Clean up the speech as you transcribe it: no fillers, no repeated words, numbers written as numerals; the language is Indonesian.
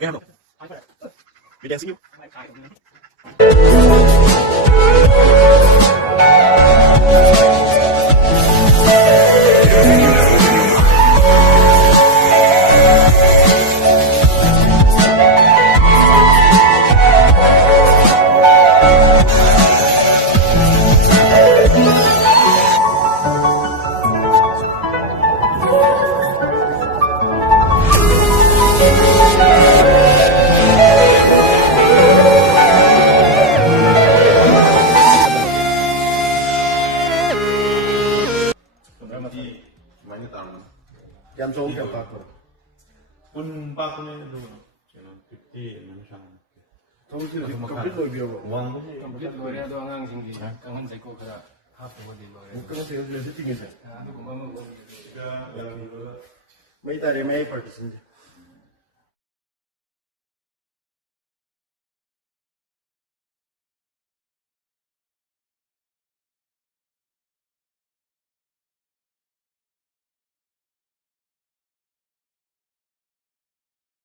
Nghe không? Vì đèn xíu. Jam số jam paku. Pun paku ni tu, jangan piti macam. Kamu sih komplit loh dia. Uang tu. Komplit lori ada orang sini. Kangen saya kau kena apa boleh lori. Bukan saya beli tinggi saja. Aku kemana boleh. Jika yang itu. Mai tadi mai partisan.